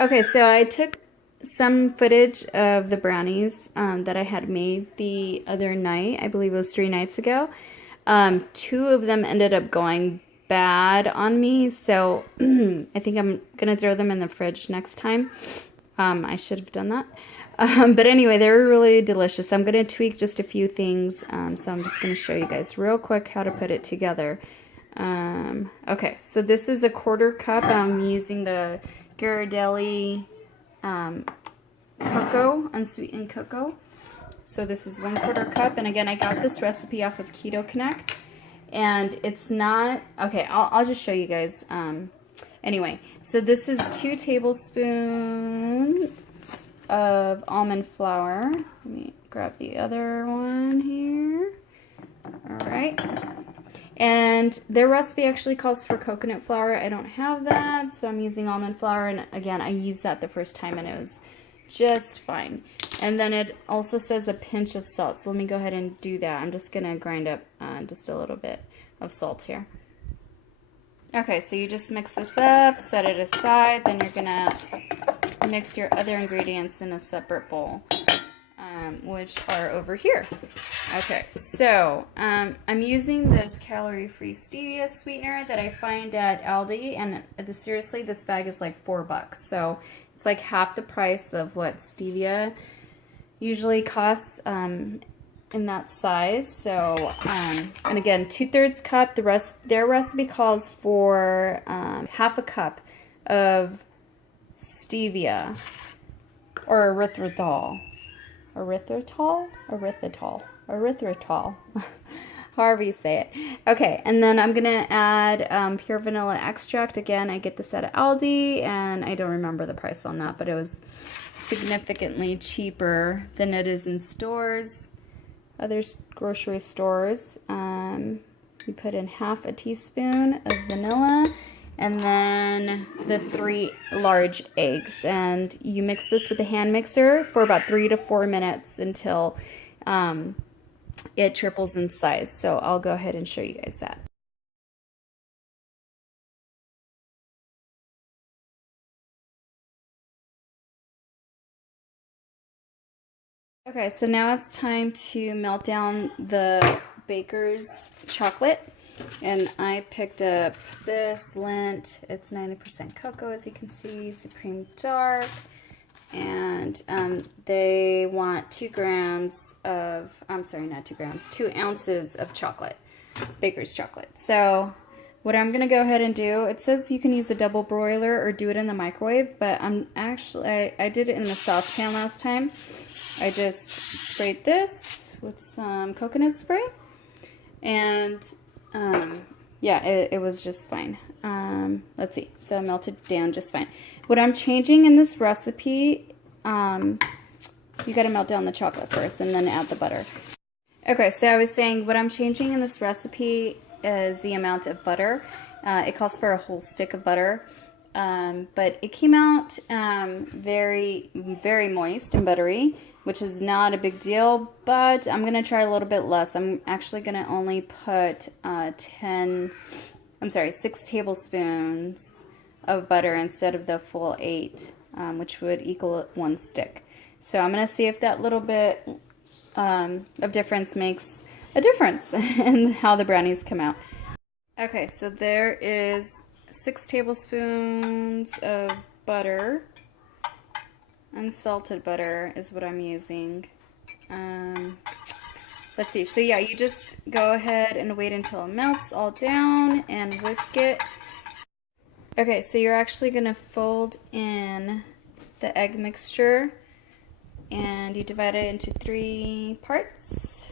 Okay, so I took some footage of the brownies that I had made the other night. I believe it was 3 nights ago. Two of them ended up going bad on me, so I think I'm gonna throw them in the fridge next time. I should have done that. But anyway, they were really delicious. I'm gonna tweak just a few things, so I'm just gonna show you guys real quick how to put it together. Okay, so this is a 1/4 cup. I'm using the Ghirardelli cocoa, unsweetened cocoa. So this is 1/4 cup, and again, I got this recipe off of Keto Connect, and it's not, okay, I'll just show you guys. Anyway, so this is 2 tablespoons of almond flour. Let me grab the other one here. All right. And their recipe actually calls for coconut flour. I don't have that, so I'm using almond flour. And again, I used that the first time and it was just fine. And then it also says a pinch of salt. So let me go ahead and do that. I'm just going to grind up just a little bit of salt here. Okay, so you just mix this up, set it aside. Then you're going to mix your other ingredients in a separate bowl, which are over here. Okay, so I'm using this calorie-free stevia sweetener that I find at Aldi, and seriously, this bag is like $4, so it's like half the price of what stevia usually costs in that size. So, and again, 2/3 cup. Their recipe calls for half a cup of stevia or erythritol. Erythritol, however you say it. Okay, and then I'm gonna add pure vanilla extract. Again, I get this at Aldi, and I don't remember the price on that, but it was significantly cheaper than it is in stores, other grocery stores. You put in half a teaspoon of vanilla, and then the 3 large eggs, and you mix this with a hand mixer for about 3 to 4 minutes until it triples in size. So I'll go ahead and show you guys that. Okay, so now it's time to melt down the baker's chocolate. And I picked up this Lindt. It's 90% cocoa, as you can see, Supreme Dark. And they want 2 grams of, I'm sorry, not 2 grams, 2 ounces of chocolate, baker's chocolate. So what I'm going to go ahead and do, it says you can use a double broiler or do it in the microwave, but I did it in the saucepan last time. I just sprayed this with some coconut spray, and yeah, it was just fine. Let's see, so it melted down just fine. What I'm changing in this recipe, you gotta melt down the chocolate first and then add the butter. Okay, so I was saying what I'm changing in this recipe is the amount of butter. It calls for a whole stick of butter, but it came out very, very moist and buttery, which is not a big deal, but I'm gonna try a little bit less. I'm actually gonna only put 6 tablespoons of butter instead of the full 8, which would equal 1 stick. So I'm gonna see if that little bit of difference makes a difference in how the brownies come out. Okay, so there is 6 tablespoons of butter. Unsalted butter is what I'm using. Let's see. So yeah, you just go ahead and wait until it melts all down and whisk it. Okay, so you're actually going to fold in the egg mixture, and you divide it into 3 parts.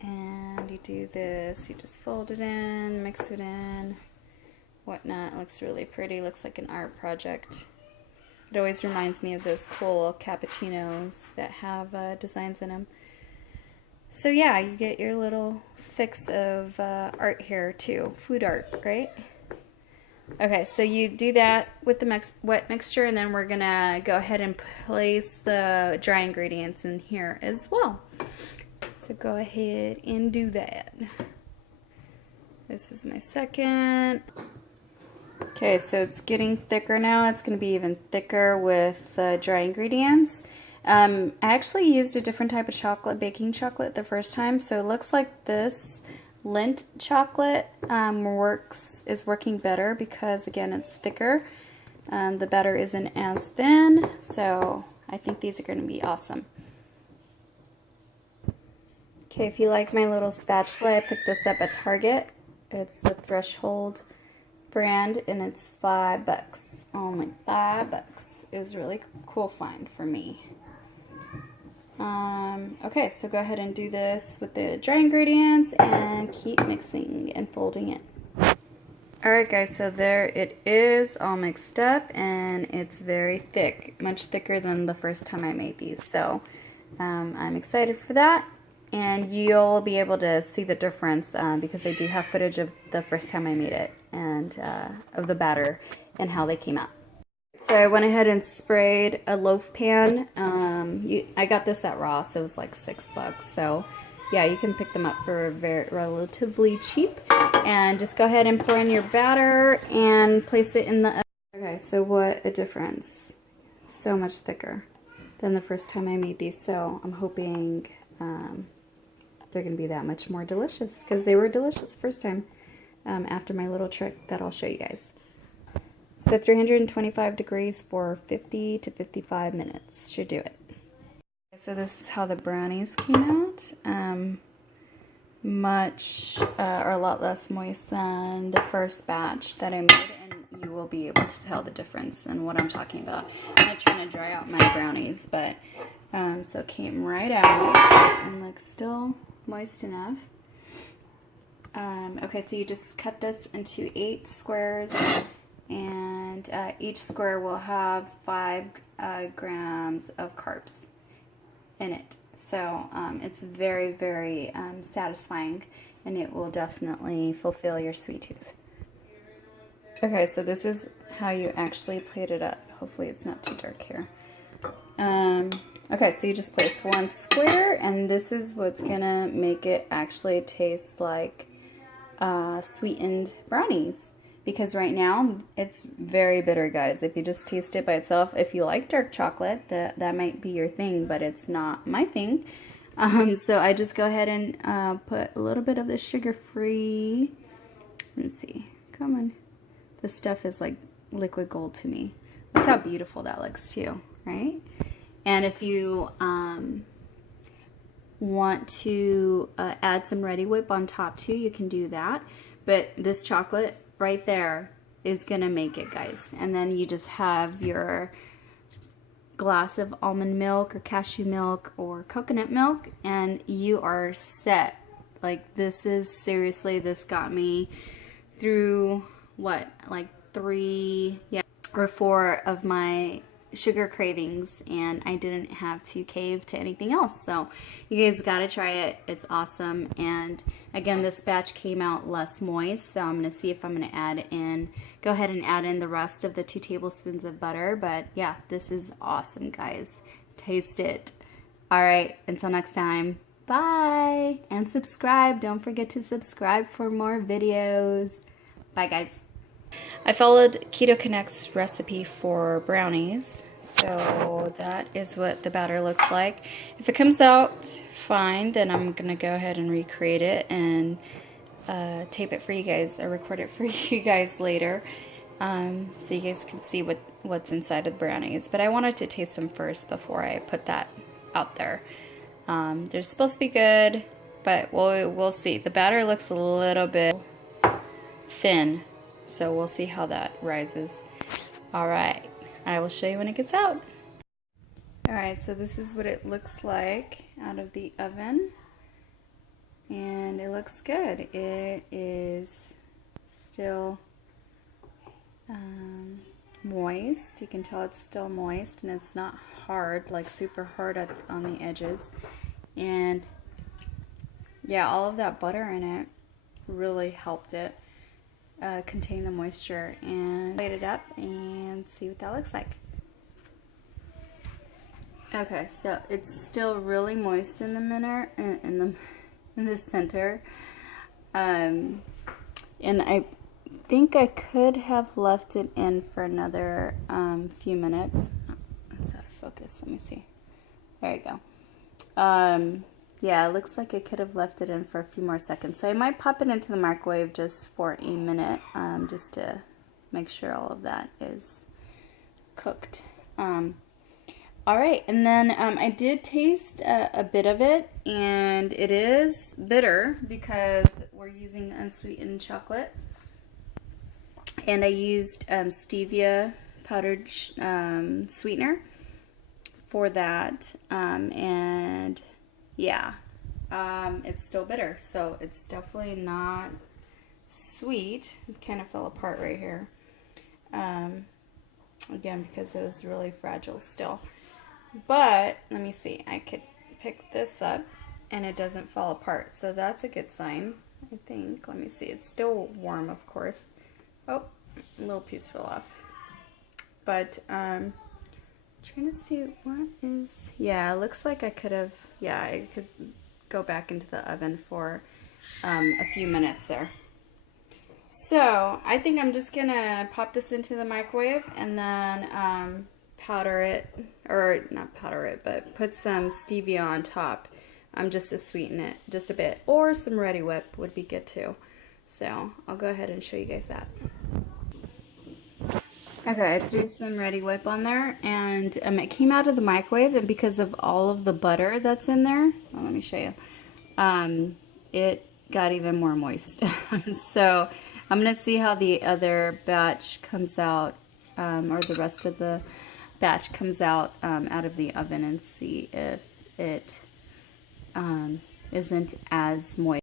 And you do this, you just fold it in, mix it in, whatnot. It looks really pretty, looks like an art project. It always reminds me of those cool cappuccinos that have designs in them. So yeah, you get your little fix of art here too, food art, right? Okay, so you do that with the wet mixture, and then we're gonna go ahead and place the dry ingredients in here as well. So go ahead and do that. This is my second Okay, so it's getting thicker now. It's going to be even thicker with the dry ingredients. I actually used a different type of chocolate, baking chocolate, the first time. So it looks like this Lindt chocolate is working better because, again, it's thicker. The batter isn't as thin, so I think these are going to be awesome. Okay, if you like my little spatula, I picked this up at Target. It's the Threshold brand, and it's $5. Only $5. It was a really cool find for me. Okay, so go ahead and do this with the dry ingredients and keep mixing and folding it. Alright guys, so there it is, all mixed up, and it's very thick, much thicker than the first time I made these. So I'm excited for that, and you'll be able to see the difference because I do have footage of the first time I made it and of the batter and how they came out. So I went ahead and sprayed a loaf pan. I got this at Ross. It was like $6. So yeah, you can pick them up for relatively cheap. And just go ahead and pour in your batter and place it in the oven. Okay, so what a difference. So much thicker than the first time I made these. So I'm hoping they're going to be that much more delicious because they were delicious the first time after my little trick that I'll show you guys. So 325 degrees for 50 to 55 minutes should do it. So this is how the brownies came out. Or a lot less moist than the first batch that I made, and you will be able to tell the difference in what I'm talking about. I'm not trying to dry out my brownies, but so it came right out and looks still moist enough. Okay, so you just cut this into 8 squares. And each square will have 5 grams of carbs in it. So it's very, very satisfying, and it will definitely fulfill your sweet tooth. Okay, so this is how you actually plate it up. Hopefully it's not too dark here. Okay, so you just place 1 square, and this is what's gonna make it actually taste like sweetened brownies. Because right now, it's very bitter, guys. If you just taste it by itself, if you like dark chocolate, that might be your thing, but it's not my thing. So I just go ahead and put a little bit of the sugar-free. Let's see. Come on. This stuff is like liquid gold to me. Look how beautiful that looks, too, right? And if you want to add some Ready Whip on top, too, you can do that. But this chocolate right there is gonna make it, guys. And then you just have your glass of almond milk or cashew milk or coconut milk, and you are set. Like, this is seriously, this got me through what, like 3 or 4 of my sugar cravings, and I didn't have to cave to anything else. So you guys gotta try it. It's awesome. And again, this batch came out less moist, so I'm gonna see if I'm gonna go ahead and add in the rest of the 2 tablespoons of butter. But yeah, this is awesome, guys. Taste it. All right, until next time, bye, and subscribe. Don't forget to subscribe for more videos. Bye, guys. I followed Keto Connect's recipe for brownies, so that is what the batter looks like. If it comes out fine, then I'm gonna go ahead and recreate it and tape it for you guys, or record it for you guys later, so you guys can see what's inside of the brownies. But I wanted to taste them first before I put that out there. They're supposed to be good, but we'll see. The batter looks a little bit thin, so we'll see how that rises. All right, I will show you when it gets out. All right, so this is what it looks like out of the oven, and it looks good. It is still moist. You can tell it's still moist, and it's not hard, like super hard on the edges. And yeah, all of that butter in it really helped it contain the moisture. And plate it up and see what that looks like. Okay, so it's still really moist in the center, and I think I could have left it in for another few minutes. Oh, it's out of focus. Let me see. There you go. Yeah, it looks like I could have left it in for a few more seconds. So I might pop it into the microwave just for a minute, just to make sure all of that is cooked. All right, and then I did taste a bit of it, and it is bitter because we're using unsweetened chocolate. And I used stevia powdered sweetener for that, and yeah, it's still bitter, so it's definitely not sweet. It kind of fell apart right here, again, because it was really fragile still. But let me see, I could pick this up and it doesn't fall apart, so that's a good sign, I think. Let me see, it's still warm, of course. Oh, a little piece fell off. But trying to see what is, yeah, it looks like I could have, yeah, I could go back into the oven for a few minutes there. So I think I'm just gonna pop this into the microwave and then powder it, or not powder it, but put some stevia on top, just to sweeten it just a bit, or some Ready Whip would be good too. So I'll go ahead and show you guys that. Okay, I threw some Ready Whip on there, and it came out of the microwave, and because of all of the butter that's in there, well, let me show you, it got even more moist. So I'm gonna see how the other batch comes out, or the rest of the batch comes out of the oven, and see if it isn't as moist.